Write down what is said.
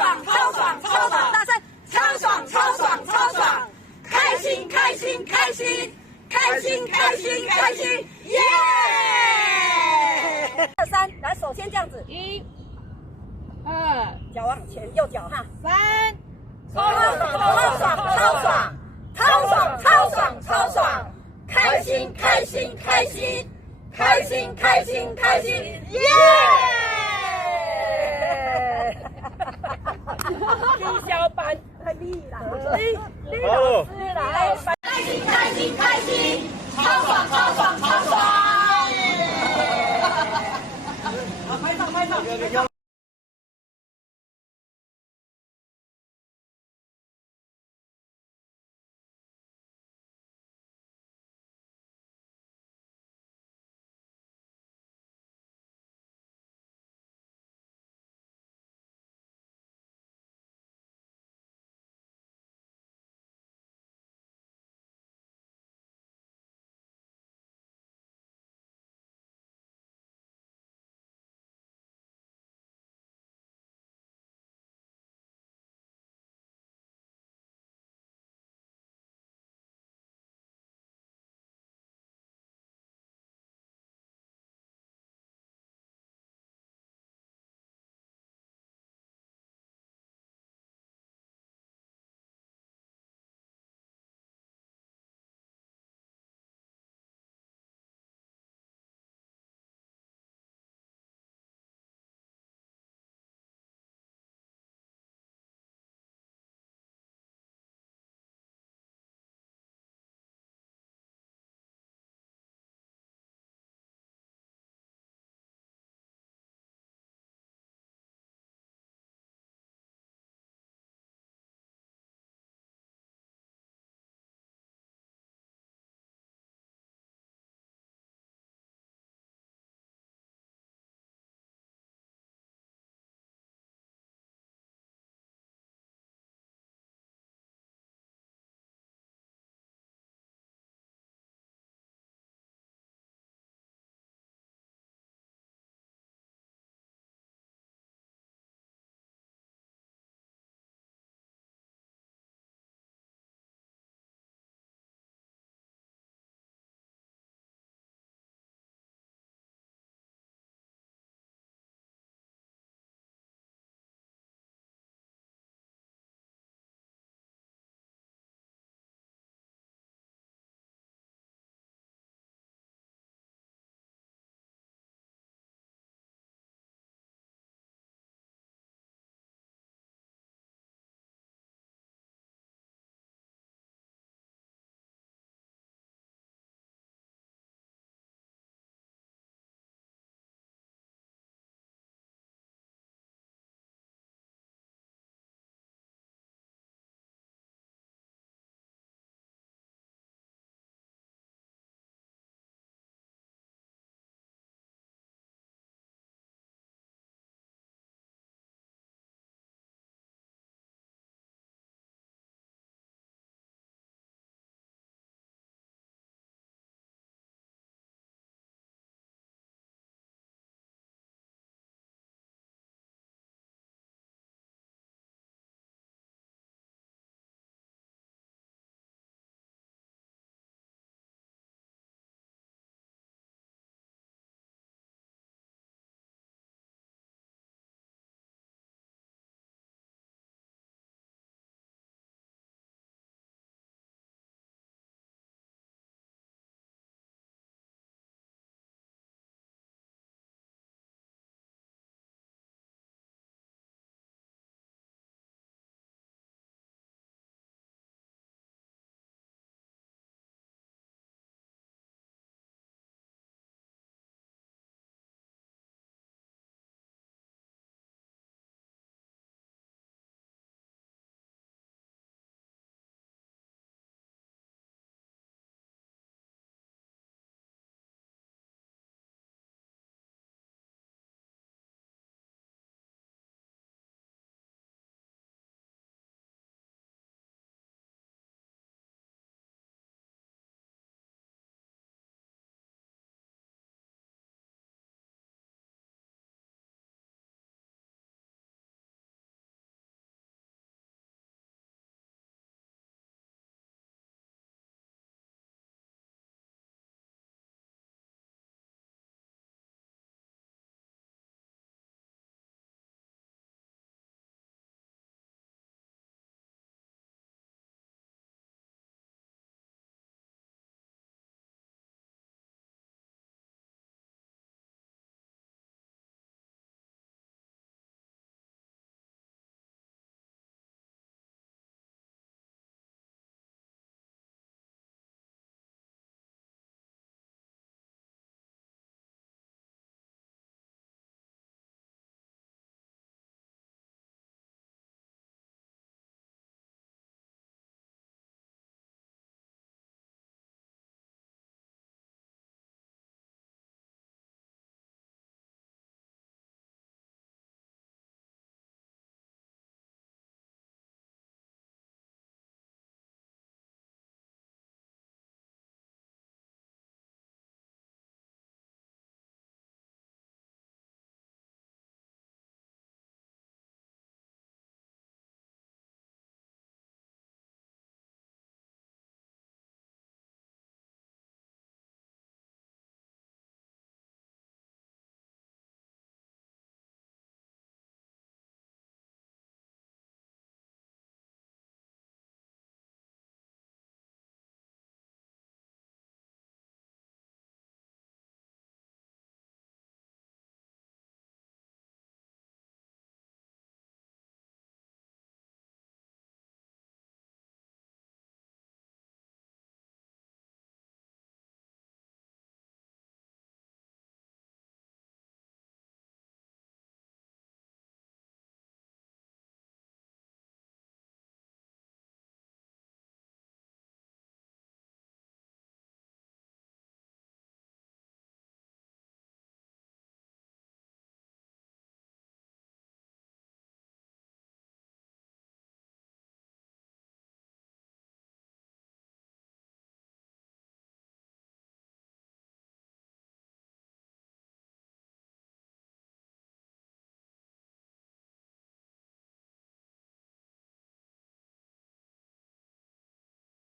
爽，超爽，超爽，大声，超爽，超爽，超爽，开心，开心，开心，开心，开心，开心，耶！2、3，来，手先这样子，1、2，脚往前，右脚哈，3，超爽，超爽，超爽，超爽，超爽，超爽，开心，开心，开心，开心，开心，开心，耶！李小班，李老师来，开心，开心，开心，超爽，超爽，超爽！拍照，拍照。